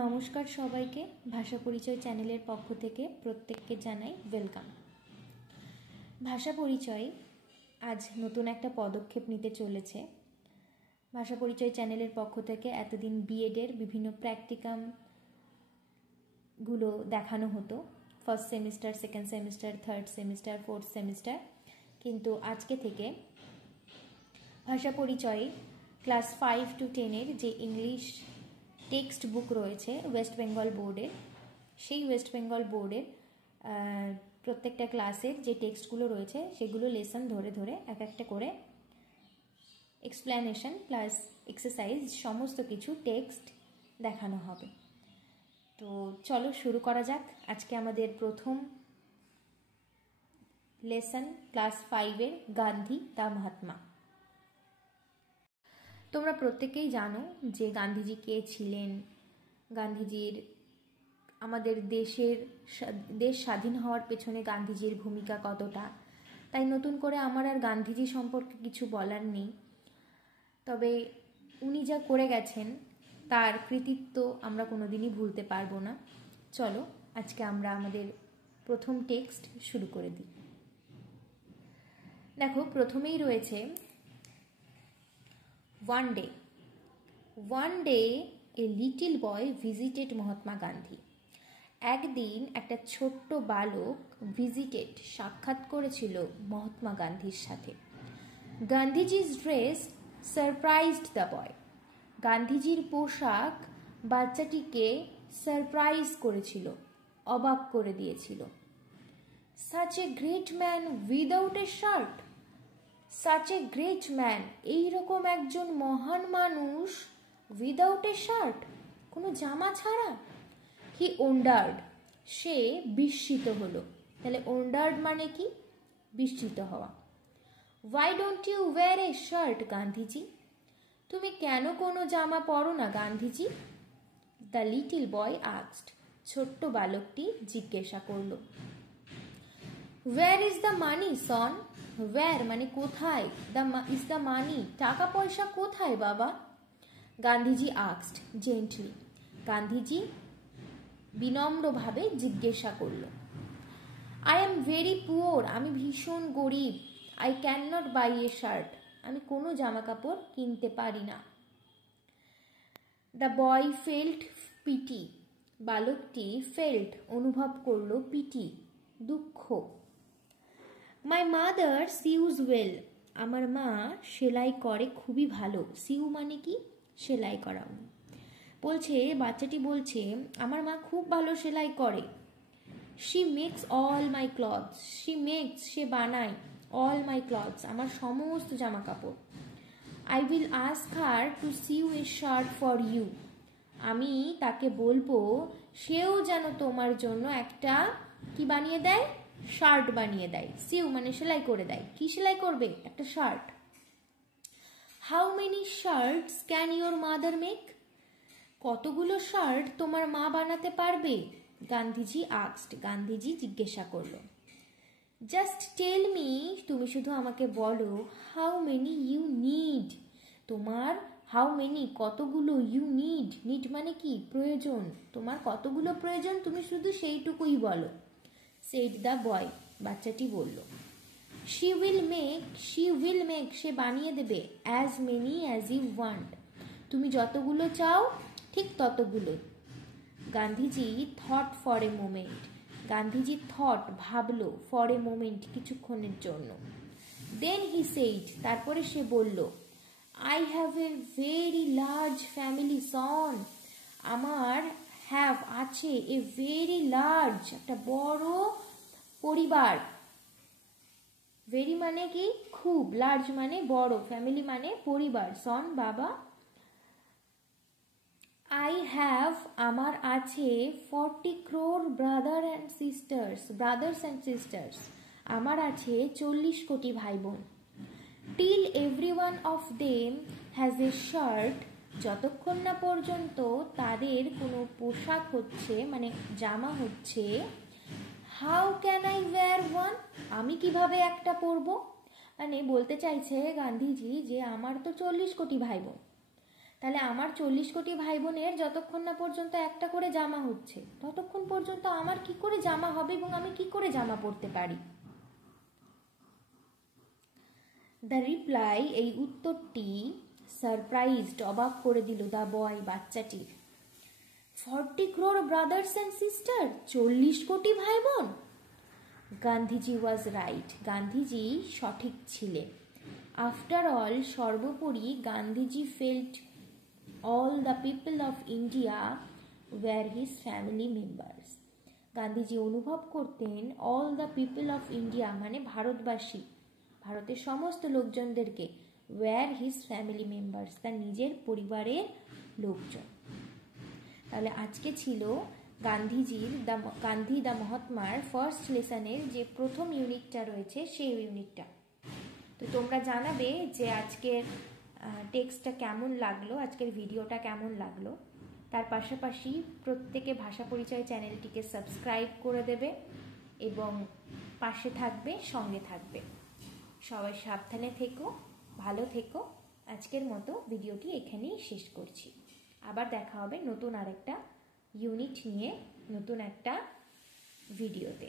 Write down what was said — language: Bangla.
নমস্কার সবাইকে। ভাষা পরিচয় চ্যানেলের পক্ষ থেকে প্রত্যেককে জানাই ওয়েলকাম। ভাষা পরিচয় আজ নতুন একটা পদক্ষেপ নিতে চলেছে। ভাষা পরিচয় চ্যানেলের পক্ষ থেকে এতদিন বিএডের বিভিন্ন প্র্যাকটিকামগুলো দেখানো হতো, first semester, second semester, third semester, fourth semester, কিন্তু আজকে থেকে ভাষা পরিচয় ক্লাস 5 to 10 যে ইংলিশ টেক্সট বুক রয়েছে ওয়েস্ট বেঙ্গল বোর্ডের, সেই ওয়েস্ট বেঙ্গল বোর্ডের প্রত্যেকটা ক্লাসের যে টেক্সটগুলো রয়েছে সেগুলো লেসন ধরে ধরে এক একটা করে এক্সপ্লেনেশন প্লাস এক্সারসাইজ সমস্ত কিছু টেক্সট দেখানো হবে। তো চলো শুরু করা যাক। আজকে আমাদের প্রথম লেসন ক্লাস 5-এর গান্ধী দা মহাত্মা। তোমরা প্রত্যেকেই জানো যে গান্ধীজি কে ছিলেন, গান্ধীজির আমাদের দেশ স্বাধীন হওয়ার পেছনে গান্ধীজির ভূমিকা কতটা। তাই নতুন করে আমার আর গান্ধীজি সম্পর্কে কিছু বলার নেই, তবে উনি যা করে গেছেন তার কৃতিত্ব আমরা কোনোদিনই ভুলতে পারবো না। চলো আজকে আমরা আমাদের প্রথম টেক্সট শুরু করে দিই। দেখো, প্রথমেই রয়েছে One day a little boy visited Mahatma Gandhi. একদিন একটা ছোট্ট বালক সাক্ষাৎ করেছিল মহাত্মা গান্ধীর সাথে। গান্ধীজির ড্রেস সারপ্রাইজড দ্য বয়। গান্ধীজির পোশাক বাচ্চাটিকে সারপ্রাইজ করেছিল, অবাক করে দিয়েছিল। Such a great man without a shirt. Such a great man, এইরকম একজন মহান মানুষ উইদাউট এ শার্ট, কোনো জামা ছাড়া। হি ওন্ডার্ড, সে বিস্মিত হলো। তাহলে ওন্ডার্ড মানে কি? বিস্মিত হওয়া। Why don't you wear a shirt, Gandhiji? তুমি কেন কোনো জামা পরো না Gandhiji? The little boy asked, ছোট্ট বালকটি জিজ্ঞাসা করলো। Where is the money, son? Where মানে কোথায়, is the money টাকা পয়সা কোথায় বাবা? গান্ধীজি asked gently, গান্ধীজি বিনম্রভাবে জিজ্ঞাসা করল। I am very poor, আমি ভীষণ গরিব। I cannot buy a shirt, আমি কোনো জামা কাপড় কিনতে পারি না। The boy felt pity, বালকটি felt অনুভব করলো, pity দুঃখ। My mother sews well, আমার মা সেলাই করে খুবই ভালো। সিউ মানে কি? সেলাই করা। বলছে, বাচ্চাটি বলছে আমার মা খুব ভালো সেলাই করে। She makes all my clothes, সে বানায় all my clothes, আমার সমস্ত জামা কাপড়। I will ask her to sew a shirt for you, আমি তাকে বলবো সেও যেন তোমার জন্য একটা কি বানিয়ে দেয়, শার্ট বানিয়ে দেয়। সিউ মানে সেলাই করে দেয়। কি সেলাই করবে? একটা shirt. How many shirts can your mother make? কতগুলো শার্ট তোমার মা বানাতে পারবে? গান্ধীজি আস্কড, গান্ধীজি জিজ্ঞাসা করলো। জাস্ট টেল মি, তুমি শুধু আমাকে বলো, হাউ মেনি ইউ নিড, তোমার হাউ মেনি কতগুলো, ইউ নিড মানে কি? প্রয়োজন। তোমার কতগুলো প্রয়োজন তুমি শুধু সেইটুকুই বলো। said the boy, বাচ্চাটি বলল। she will make, সে বানিয়ে দেবে। as many as you want, তুমি যতগুলো চাও ঠিক ততগুলো। Gandhiji thought for a moment, Gandhiji thought ভাবলো, for a moment কিছুক্ষণের জন্য। then he said, তারপরে সে বলল, I have a very large family, son, আমার আছে a very large, একটা বড় পরিবার। ভেরি মানে কি? খুব, লার্জ মানে বড়, ফ্যামিলি মানে পরিবার, সন বাবা। I have, আমার আছে 40 crore brothers and sisters, আমার আছে 40 কোটি ভাই বোন। Till every one of them has a shirt, যতক্ষণ না পর্যন্ত তাদের কোনো পোশাক হচ্ছে, মানে জামা হচ্ছে। How can I wear one, আমি কিভাবে একটা পরবো? মানে বলতে চাইছে গান্ধীজি যে আমার তো 40 কোটি ভাই বোন, তাহলে আমার 40 কোটি ভাই বোনের যতক্ষণ না পর্যন্ত একটা করে জামা হচ্ছে ততক্ষণ পর্যন্ত আমার কি করে জামা হবে এবং আমি কি করে জামা পরতে পারি? দ্য রিপ্লাই, এই উত্তরটি সারপ্রাইজড, অবাক করে দিল দ্য বয়, বাচ্চাটির। 40 crore ব্রাদার্স অ্যান্ড সিস্টার, 40 কোটি ভাই বোন। গান্ধীজি ওয়াজ রাইট, গান্ধীজি সঠিক ছিলেন। আফটার অল, সর্বোপরি Gandhiji felt all the people of India were his family members. Gandhiji অনুভব করতেন all the people of India মানে ভারতবাসী, ভারতের সমস্ত লোকজনদেরকে, were his family members তার নিজের পরিবারের লোকজন। তাহলে আজকে ছিল গান্ধীজির গান্ধী দা মহাত্মার ফার্স্ট লেসনের যে প্রথম ইউনিটটা রয়েছে সেই ইউনিটটা। তো তোমরা জানাবে যে আজকের টেক্সটটা কেমন লাগলো, আজকের ভিডিওটা কেমন লাগলো। তার পাশাপাশি প্রত্যেকে ভাষা পরিচয় চ্যানেলটিকে সাবস্ক্রাইব করে দেবে এবং পাশে থাকবে, সঙ্গে থাকবে। সবাই সাবধানে থেকো, ভালো থেকো। আজকের মতো ভিডিওটি এখানেই শেষ করছি। আবার দেখা হবে নতুন আরেকটা ইউনিট নিয়ে, নতুন একটা ভিডিওতে।